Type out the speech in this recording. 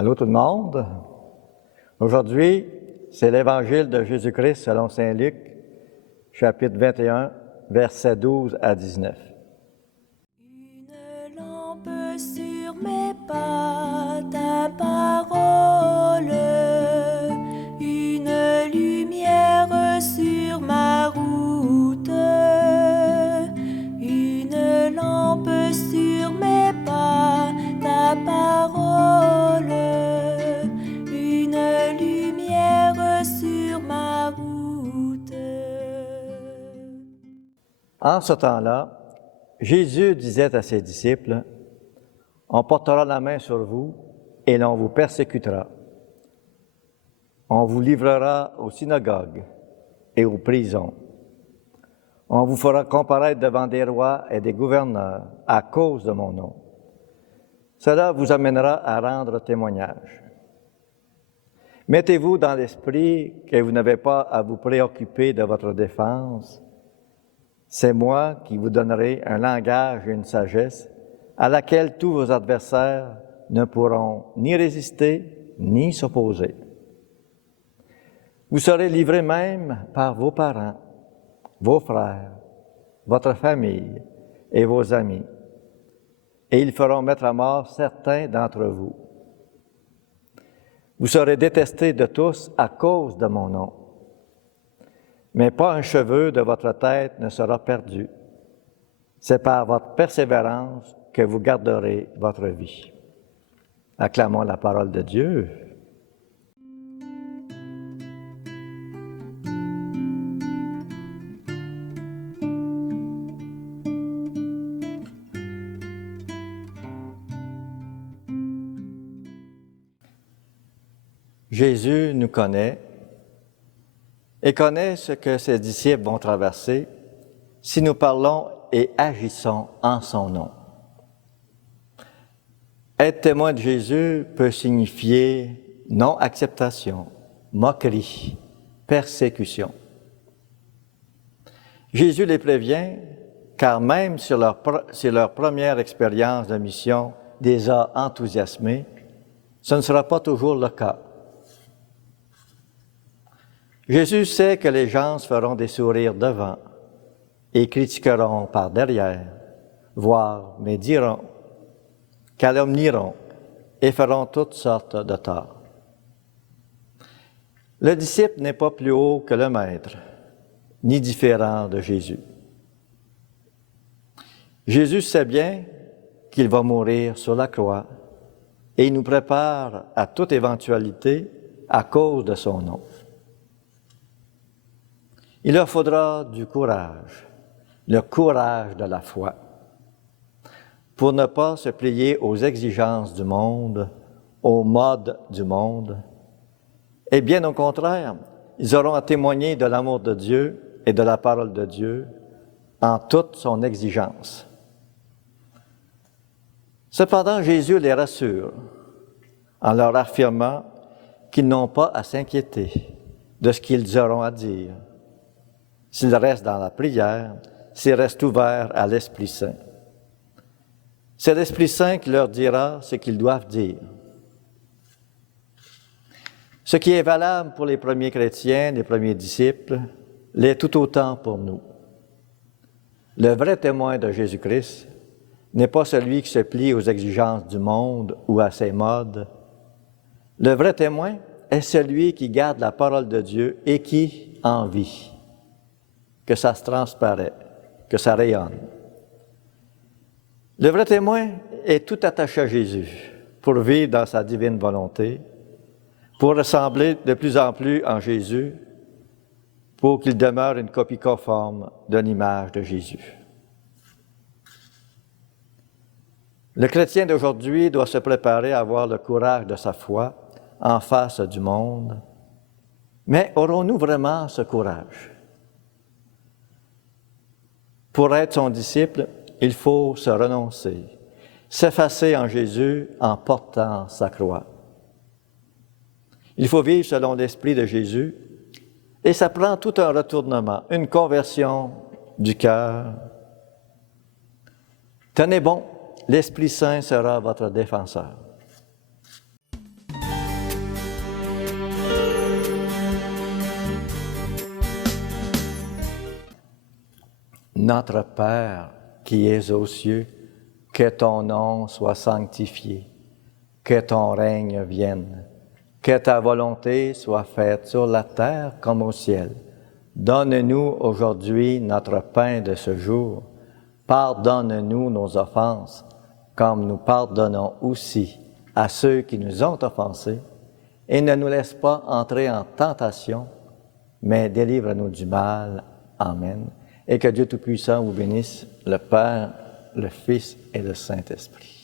Allô tout le monde. Aujourd'hui, c'est l'Évangile de Jésus-Christ selon saint Luc, chapitre 21, versets 12 à 19. Une lampe sur mes pas, ta parole, une lumière sur ma route. Une lampe sur mes pas, ta parole, une lumière sur ma route. En ce temps-là, Jésus disait à ses disciples, « On portera la main sur vous et l'on vous persécutera. On vous livrera aux synagogues et aux prisons. On vous fera comparaître devant des rois et des gouverneurs à cause de mon nom. Cela vous amènera à rendre témoignage. Mettez-vous dans l'esprit que vous n'avez pas à vous préoccuper de votre défense. C'est moi qui vous donnerai un langage et une sagesse à laquelle tous vos adversaires ne pourront ni résister ni s'opposer. Vous serez livrés même par vos parents, vos frères, votre famille et vos amis, et ils feront mettre à mort certains d'entre vous. Vous serez détestés de tous à cause de mon nom. Mais pas un cheveu de votre tête ne sera perdu. C'est par votre persévérance que vous garderez votre vie. » Acclamons la parole de Dieu. Jésus nous connaît et connaît ce que ses disciples vont traverser si nous parlons et agissons en son nom. Être témoin de Jésus peut signifier non-acceptation, moquerie, persécution. Jésus les prévient, car même si leur première expérience de mission les a enthousiasmés, ce ne sera pas toujours le cas. Jésus sait que les gens se feront des sourires devant et critiqueront par derrière, voire médiront, calomnieront et feront toutes sortes de torts. Le disciple n'est pas plus haut que le maître, ni différent de Jésus. Jésus sait bien qu'il va mourir sur la croix et il nous prépare à toute éventualité à cause de son nom. Il leur faudra du courage, le courage de la foi, pour ne pas se plier aux exigences du monde, aux modes du monde. Et bien au contraire, ils auront à témoigner de l'amour de Dieu et de la parole de Dieu en toute son exigence. Cependant, Jésus les rassure en leur affirmant qu'ils n'ont pas à s'inquiéter de ce qu'ils auront à dire, s'ils restent dans la prière, s'ils restent ouverts à l'Esprit Saint. C'est l'Esprit Saint qui leur dira ce qu'ils doivent dire. Ce qui est valable pour les premiers chrétiens, les premiers disciples, l'est tout autant pour nous. Le vrai témoin de Jésus-Christ n'est pas celui qui se plie aux exigences du monde ou à ses modes. Le vrai témoin est celui qui garde la parole de Dieu et qui en vit, que ça se transparaît, que ça rayonne. Le vrai témoin est tout attaché à Jésus pour vivre dans sa divine volonté, pour ressembler de plus en plus en Jésus, pour qu'il demeure une copie conforme de l'image de Jésus. Le chrétien d'aujourd'hui doit se préparer à avoir le courage de sa foi en face du monde. Mais aurons-nous vraiment ce courage? Pour être son disciple, il faut se renoncer, s'effacer en Jésus en portant sa croix. Il faut vivre selon l'esprit de Jésus et ça prend tout un retournement, une conversion du cœur. Tenez bon, l'Esprit Saint sera votre défenseur. Notre Père qui es aux cieux, que ton nom soit sanctifié, que ton règne vienne, que ta volonté soit faite sur la terre comme au ciel. Donne-nous aujourd'hui notre pain de ce jour. Pardonne-nous nos offenses, comme nous pardonnons aussi à ceux qui nous ont offensés. Et ne nous laisse pas entrer en tentation, mais délivre-nous du mal. Amen. Et que Dieu Tout-Puissant vous bénisse, le Père, le Fils et le Saint-Esprit.